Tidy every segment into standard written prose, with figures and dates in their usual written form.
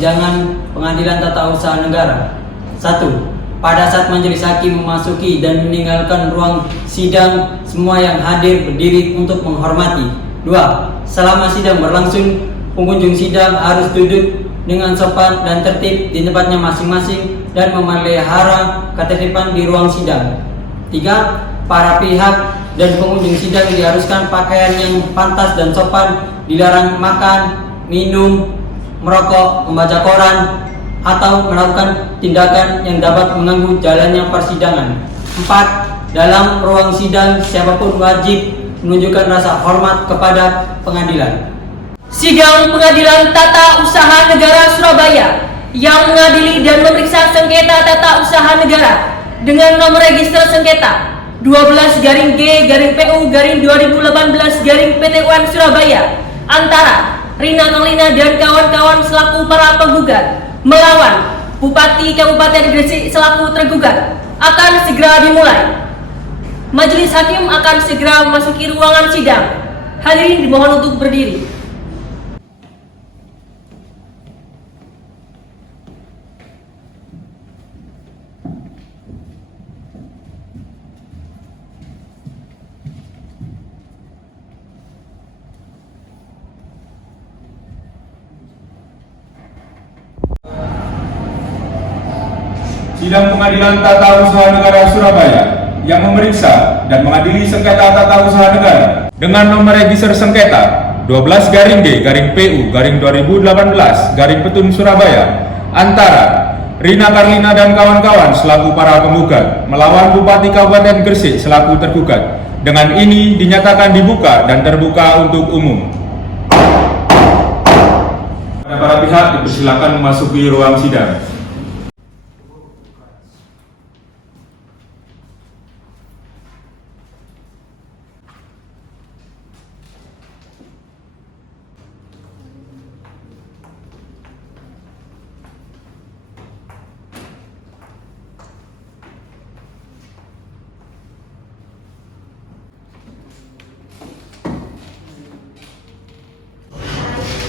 persidangan Pengadilan Tata Usaha Negara. 1. Pada saat majelis hakim memasuki dan meninggalkan ruang sidang, semua yang hadir berdiri untuk menghormati. 2. Selama sidang berlangsung, pengunjung sidang harus duduk dengan sopan dan tertib di tempatnya masing-masing dan memelihara ketertiban di ruang sidang. 3. Para pihak dan pengunjung sidang diharuskan pakaian yang pantas dan sopan, dilarang makan, minum, merokok, membaca koran, atau melakukan tindakan yang dapat mengganggu jalannya persidangan. 4. Dalam ruang sidang, siapapun wajib menunjukkan rasa hormat kepada pengadilan. Sidang Pengadilan Tata Usaha Negara Surabaya yang mengadili dan memeriksa sengketa tata usaha negara dengan nomor register sengketa 12-G-PU-2018-PT UN Surabaya antara Rina Karlina dan kawan-kawan selaku para penggugat melawan Bupati Kabupaten Gresik selaku tergugat akan segera dimulai. Majelis hakim akan segera memasuki ruangan sidang. Hadirin dimohon untuk berdiri. Sidang Pengadilan Tata Usaha Negara Surabaya yang memeriksa dan mengadili sengketa tata usaha negara dengan nomor register sengketa 12-G-PU-2018-Petun Surabaya antara Rina Karlina dan kawan-kawan selaku para penggugat melawan Bupati Kabupaten Gresik selaku tergugat. Dengan ini dinyatakan dibuka dan terbuka untuk umum. Para pihak dipersilakan memasuki ruang sidang.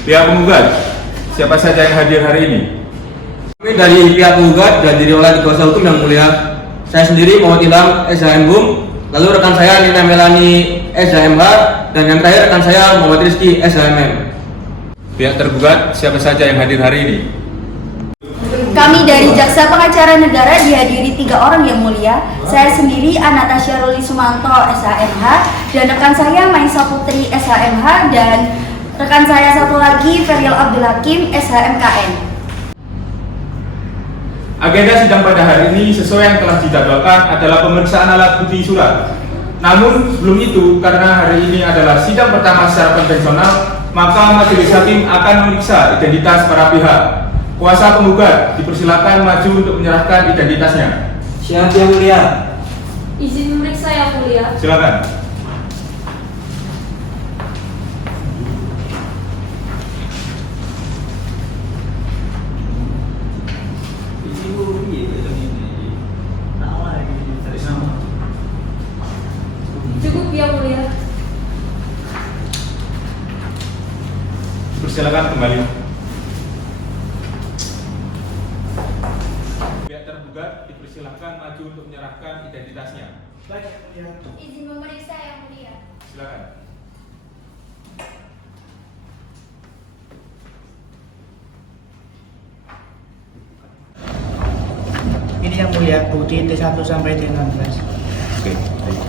Pihak penggugat, siapa saja yang hadir hari ini? Kami dari pihak penggugat dan diri oleh kuasa hukum yang mulia. Saya sendiri Muhammad Ilham SHM BUM, lalu rekan saya Nina Melani SHMH, dan yang terakhir rekan saya Muhammad Rizky SHMM. Pihak tergugat, siapa saja yang hadir hari ini? Kami dari Jaksa Pengacara Negara dihadiri 3 orang yang mulia. Saya sendiri Anata Syaruli Sumanto SHMH, dan rekan saya Maisa Putri SHMH, dan rekan saya satu lagi Ferial Abdul Hakim SHMKN. Agenda sidang pada hari ini sesuai yang telah dijadwalkan adalah pemeriksaan alat bukti surat. Namun sebelum itu, karena hari ini adalah sidang pertama secara konvensional, maka majelis hakim akan memeriksa identitas para pihak. Kuasa penggugat dipersilakan maju untuk menyerahkan identitasnya. Siap yang mulia. Izin memeriksa yang mulia. Silakan. Cukup yang mulia. Persilakan kembali. Pihak tergugat dipersilakan maju untuk menyerahkan identitasnya. Baik, yang mulia. Izin memeriksa yang mulia. Silakan. Ini yang mulia, bukti T1 sampai T16. Oke, baik.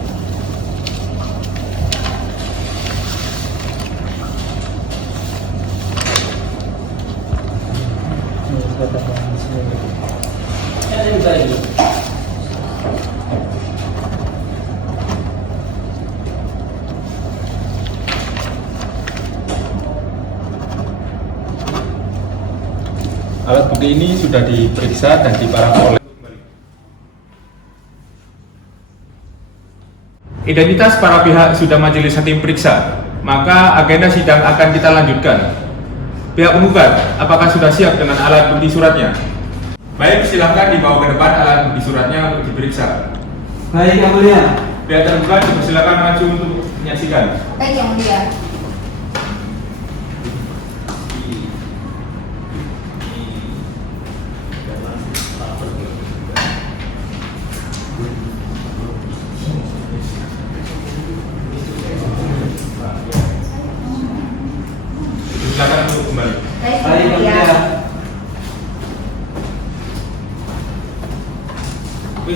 Alat bukti ini sudah diperiksa dan diparang oleh identitas para pihak sudah majelis hakim periksa, maka agenda sidang akan kita lanjutkan. Pihak penggugat, apakah sudah siap dengan alat bukti suratnya? Baik, silakan dibawa ke depan alat bukti suratnya untuk diperiksa. Baik yang mulia. Pihak tergugat dipersilakan maju untuk menyaksikan. Baik yang mulia.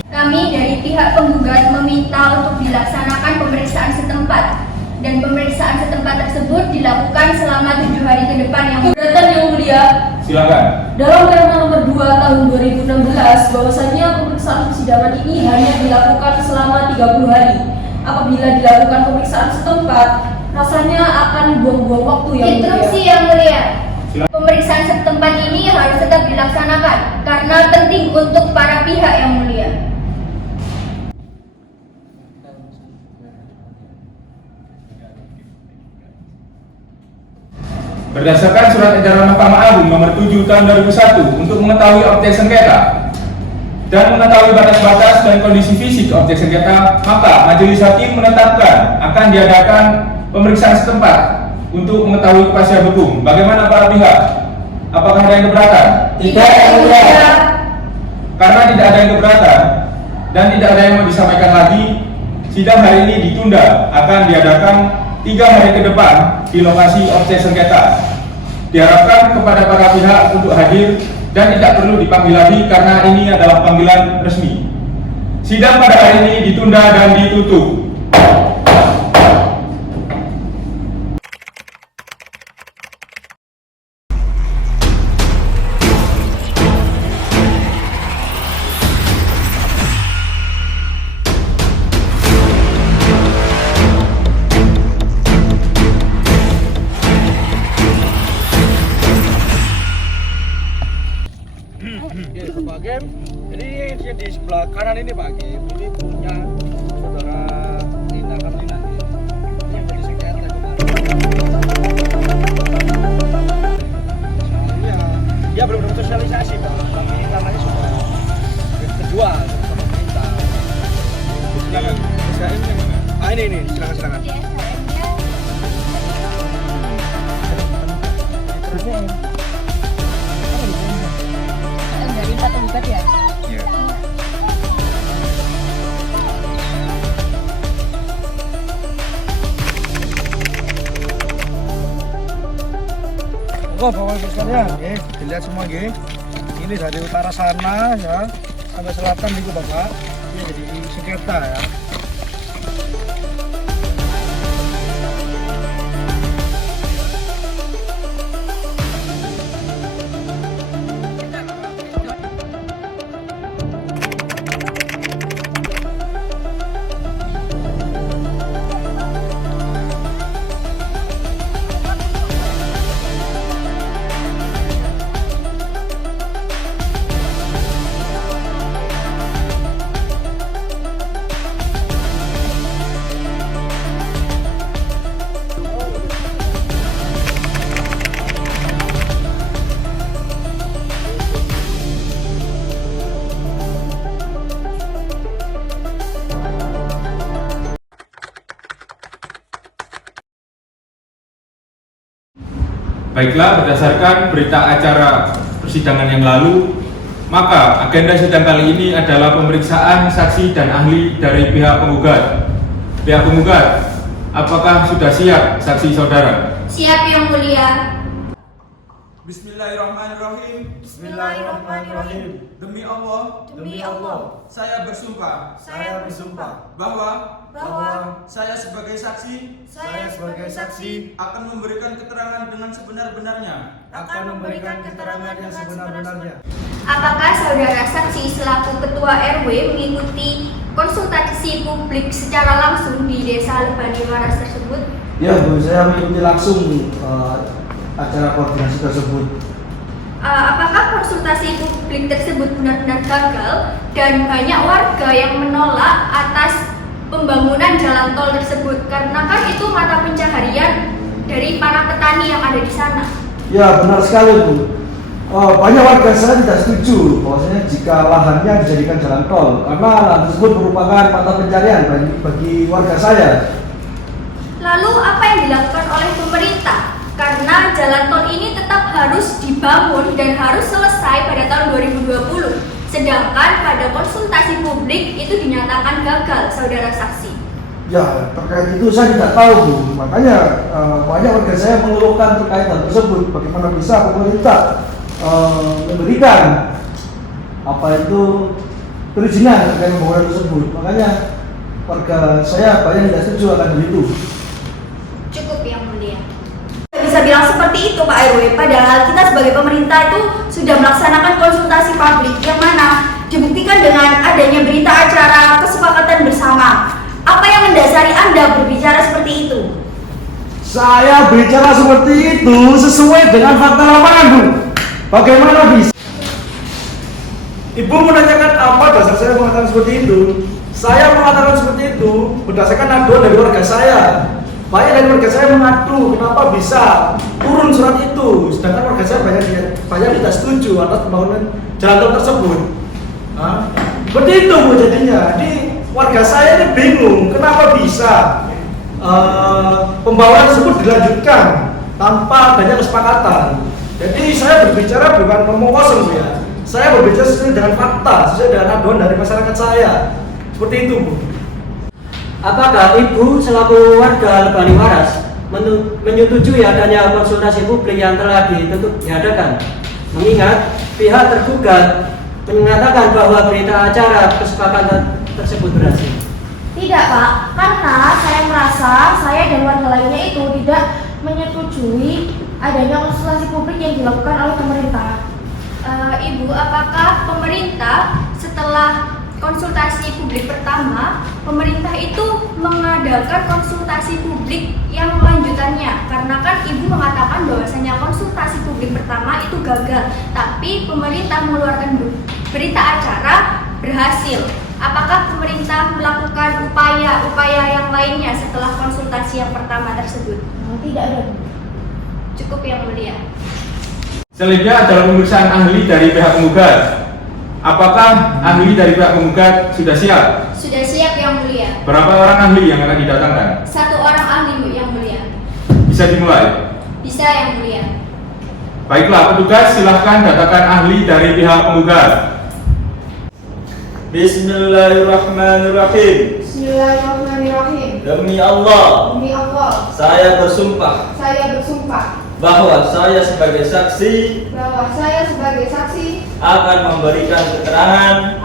Kami dari pihak penggugat meminta untuk dilaksanakan pemeriksaan setempat dan pemeriksaan setempat tersebut dilakukan selama 7 hari ke depan yang Keberatan yang mulia, Silakan. dalam Perma nomor 2 tahun 2016 bahwasanya pemeriksaan persidangan ini hanya dilakukan selama 30 hari. Apabila dilakukan pemeriksaan setempat, rasanya akan buang-buang waktu yang mulia. instruksi yang mulia. Pemeriksaan setempat ini harus tetap dilaksanakan karena penting untuk para pihak yang mulia. Berdasarkan surat edaran Mahkamah Agung nomor 7 tahun 2001 untuk mengetahui objek sengketa dan mengetahui batas-batas dan kondisi fisik objek sengketa, maka majelis hakim menetapkan akan diadakan pemeriksaan setempat untuk mengetahui kepastian hukum. Bagaimana para pihak? Apakah ada yang keberatan? Tidak, yang mulia. Karena tidak ada yang keberatan dan tidak ada yang mau disampaikan lagi, sidang hari ini ditunda, akan diadakan 3 hari ke depan di lokasi objek sengketa. Diharapkan kepada para pihak untuk hadir dan tidak perlu dipanggil lagi karena ini adalah panggilan resmi. Sidang pada hari ini ditunda dan ditutup. Pak Gem, ini yang di sebelah kanan ini Pak Gem, ini punya saudara Nina Karlina ini yang jadi sengketa kemarin. Soalnya dia belum dapat sosialisasi Pak, tapi tangannya sudah terjual sama pemerintah. Silakan, ini silakan. Terusnya Dari Pak Penggugat ya? Iya. Bapak sekalian, dilihat semua ini dari utara sana ya sampai selatan juga Bapak, ini jadi sengketa ya. Baiklah, berdasarkan berita acara persidangan yang lalu, maka agenda sidang kali ini adalah pemeriksaan saksi dan ahli dari pihak penggugat. Pihak penggugat, apakah sudah siap saksi saudara? Siap yang mulia. Bismillahirrahmanirrahim. Bismillahirrahmanirrahim. Demi Allah, Demi Allah, saya bersumpah saya bersumpah bahwa bahwa saya sebagai saksi saya sebagai saksi akan memberikan keterangan dengan sebenar-benarnya. akan memberikan keterangan yang sebenar-benarnya. Apakah saudara saksi selaku ketua RW mengikuti konsultasi publik secara langsung di Desa Lebani Waras tersebut? Ya Bu, saya mengikuti langsung acara koordinasi tersebut. Apakah konsultasi publik tersebut benar-benar gagal dan banyak warga yang menolak atas pembangunan jalan tol tersebut karena kan itu mata pencaharian dari para petani yang ada di sana? Ya benar sekali Bu. Banyak warga saya tidak setuju bahwasanya jika lahannya dijadikan jalan tol karena lahan tersebut merupakan mata pencarian bagi warga saya. Lalu apa yang dilakukan oleh pemerintah? Karena jalan tol ini tetap harus dibangun dan harus selesai pada tahun 2020. Sedangkan pada konsultasi publik itu dinyatakan gagal, saudara saksi. Ya terkait itu saya tidak tahu Bu. Makanya banyak warga saya mengeluhkan terkait hal tersebut. Bagaimana bisa pemerintah memberikan apa itu perizinan terkait pembangunan tersebut. Makanya warga saya banyak tidak setuju akan hal itu. Cukup yang mulia. Bisa bilang seperti itu Pak RW, padahal kita sebagai pemerintah itu sudah melaksanakan konsultasi publik yang mana dibuktikan dengan adanya berita acara kesepakatan bersama. Apa yang mendasari Anda berbicara seperti itu? Saya bicara seperti itu sesuai dengan fakta lapangan, Bu. Bagaimana bisa? Ibu menanyakan apa dasar saya mengatakan seperti itu? Saya mengatakan seperti itu berdasarkan aduan dari warga saya. Banyak dari warga saya mengadu kenapa bisa turun surat itu, sedangkan warga saya banyak tidak setuju atas pembangunan jalan tol tersebut. Seperti itu Bu jadinya. Jadi warga saya ini bingung kenapa bisa pembangunan tersebut dilanjutkan tanpa adanya kesepakatan. Jadi saya berbicara bukan ngomong kosong Bu ya. Saya berbicara sesuai dengan fakta, sesuai dengan aduan dari masyarakat saya. Seperti itu Bu. Apakah Ibu selaku warga Lebani Waras menyetujui adanya konsultasi publik yang telah diadakan? Mengingat pihak tergugat menyatakan bahwa berita acara kesepakatan tersebut berhasil. Tidak Pak, karena saya merasa saya dan warga lainnya itu tidak menyetujui adanya konsultasi publik yang dilakukan oleh pemerintah. Ibu, apakah pemerintah setelah konsultasi publik pertama, pemerintah itu mengadakan konsultasi publik yang lanjutannya? Karena kan Ibu mengatakan bahwasanya konsultasi publik pertama itu gagal, tapi pemerintah mengeluarkan berita acara berhasil. Apakah pemerintah melakukan upaya yang lainnya setelah konsultasi yang pertama tersebut? Tidak ada. Cukup yang mulia. Selanjutnya adalah pemeriksaan ahli dari pihak penggugat. Apakah ahli dari pihak penggugat sudah siap? Sudah siap yang mulia. Berapa orang ahli yang akan didatangkan? 1 orang ahli yang mulia. Bisa dimulai? Bisa yang mulia. Baiklah, petugas silahkan datangkan ahli dari pihak penggugat. Bismillahirrahmanirrahim. Bismillahirrahmanirrahim. Demi Allah, Demi Allah, saya bersumpah saya bersumpah bahwa saya sebagai saksi bahwa saya sebagai saksi akan memberikan keterangan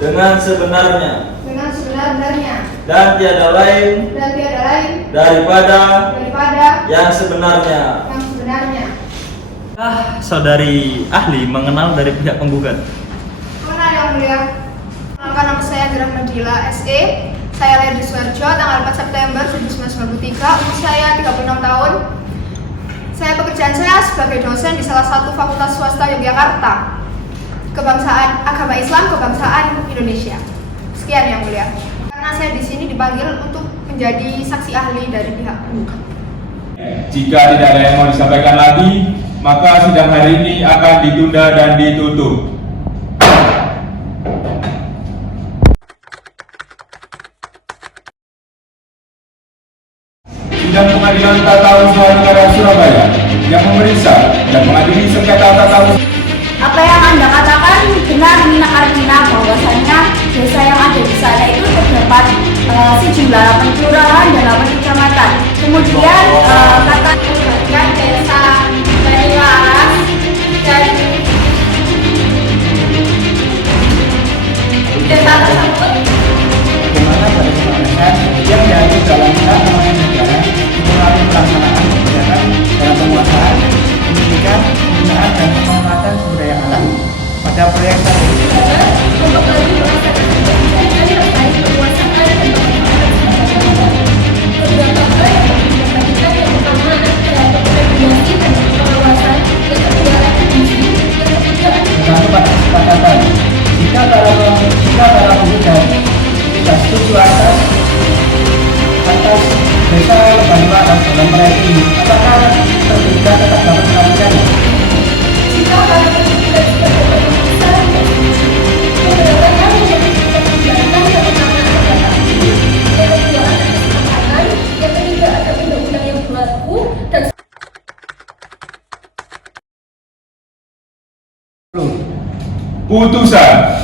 dengan sebenarnya dengan sebenar-benarnya dan tiada lain daripada yang sebenarnya. Saudari ahli mengenal dari pihak penggugat. Mengenal yang mulia. Perkenalkan, nama saya Gerang Nabila SE. Saya lahir di Suharjo tanggal 4 September 1993. Umur saya 36 tahun. Pekerjaan saya sebagai dosen di salah satu fakultas swasta Yogyakarta. Kebangsaan agama Islam, kebangsaan Indonesia. Sekian yang mulia. Karena saya di sini dipanggil untuk menjadi saksi ahli dari pihak penggugat. Jika tidak ada yang mau disampaikan lagi, maka sidang hari ini akan ditunda dan ditutup. Sidang Pengadilan Tata Usaha Negara Surabaya yang memeriksa dan mengadili sengketa tata usaha. Apa yang Anda katakan benar, Nina Karina, bahwasannya desa yang ada di sana itu terdapat sejumlah 8 kelurahan dan 8 kecamatan. Kemudian kata desa Bani Waras dan desa tersebut bagaimana berdasarkan yang diatur dalam Undang-Undang Negara melalui pelaksanaan kebijakan dalam penguasaan, pendidikan, pembinaan dan pemanfaatan sumber daya alam pada proyek strategis. untuk lebih melaksanakan kebijakan terkait penguasaan dan pemanfaatan sumber daya alam. Beberapa hal yang diperhatikan yang pertama adalah regulasi dan pengawasan, yang kedua revisi, yang ketiga Satu pada kesepakatan, jika para penggugat tidak setuju atas desa Lebani Waras dalam proyek ini, apakah tergugat tetap dapat melakukan? jika para penggugat tidak dapat memisah beberapa hal yang bisa dijalankan yang pertama adalah revisi, yang kedua ada kesepakatan, yang ketiga ada undang-undang yang berlaku dan Putusan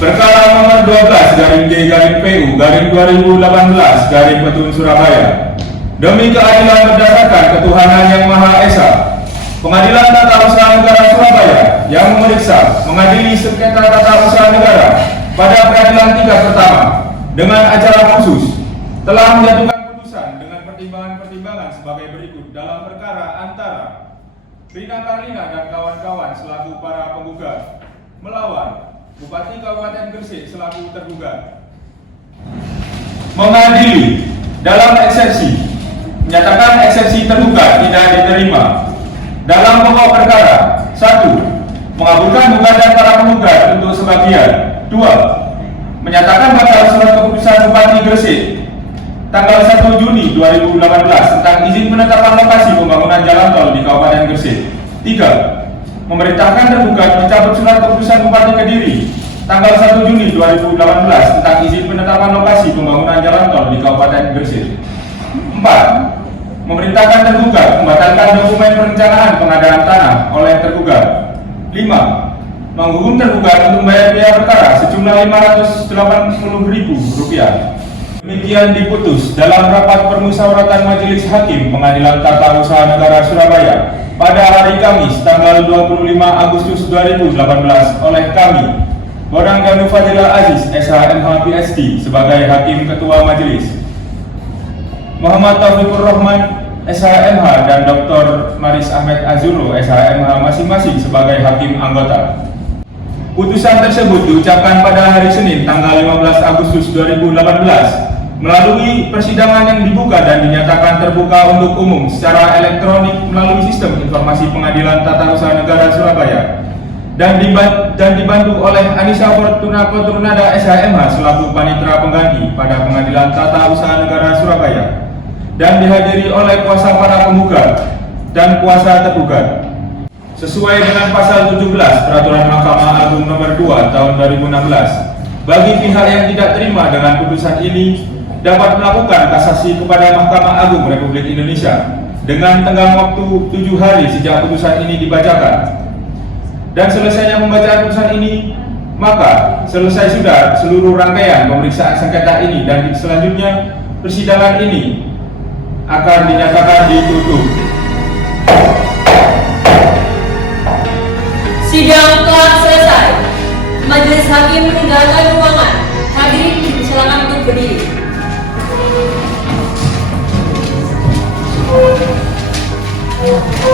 perkara nomor 12/G/PU/2018 Surabaya. Demi keadilan berdasarkan ketuhanan yang Maha Esa, Pengadilan Tata Usaha Negara Surabaya yang memeriksa, mengadili sengketa tata usaha negara pada peradilan tingkat pertama dengan acara khusus telah menjatuhkan putusan dengan pertimbangan-pertimbangan sebagai berikut dalam perkara antara Rina Karlina dan kawan-kawan selaku para penggugat melawan Bupati Kabupaten Gresik selaku tergugat. Mengadili dalam eksepsi, menyatakan eksepsi tergugat tidak diterima dalam pokok perkara. 1. Mengabulkan gugatan para penggugat untuk sebagian. 2. Menyatakan batal surat keputusan Bupati Gresik tanggal 1 Juni 2018 tentang izin penetapan lokasi pembangunan jalan tol di Kabupaten Gresik. 3. Memerintahkan tergugat mencabut surat keputusan Bupati Kediri tanggal 1 Juni 2018 tentang izin penetapan lokasi pembangunan jalan tol di Kabupaten Gresik. 4. Memerintahkan tergugat membatalkan dokumen perencanaan pengadaan tanah oleh tergugat. 5. Menghukum tergugat untuk membayar biaya perkara sejumlah Rp580.000. Demikian diputus dalam rapat permusyawaratan Majelis Hakim Pengadilan Tata Usaha Negara Surabaya pada hari Kamis tanggal 25 Agustus 2018 oleh kami, Borang Ganu Fadila Aziz, SHMH PhD sebagai Hakim Ketua Majelis, Muhammad Taufikur Rahman, SHMH, dan Dr. Maris Ahmed Azuro, SHMH masing-masing sebagai Hakim Anggota. Putusan tersebut diucapkan pada hari Senin tanggal 15 Agustus 2018 melalui persidangan yang dibuka dan dinyatakan terbuka untuk umum secara elektronik melalui sistem informasi Pengadilan Tata Usaha Negara Surabaya dan dibantu oleh Anissa Fortuna Kotrunada SHMH selaku panitera pengganti pada Pengadilan Tata Usaha Negara Surabaya dan dihadiri oleh kuasa para penggugat dan kuasa tergugat. Sesuai dengan pasal 17 Peraturan Mahkamah Agung Nomor 2 Tahun 2016, bagi pihak yang tidak terima dengan putusan ini dapat melakukan kasasi kepada Mahkamah Agung Republik Indonesia dengan tenggang waktu 7 hari sejak putusan ini dibacakan. Dan selesainya pembacaan putusan ini, maka selesai sudah seluruh rangkaian pemeriksaan sengketa ini dan selanjutnya persidangan ini akan dinyatakan ditutup. Sidang telah selesai. Majelis Hakim meninggalkan ruangan. Hadirin dipersilakan untuk berdiri. Oh.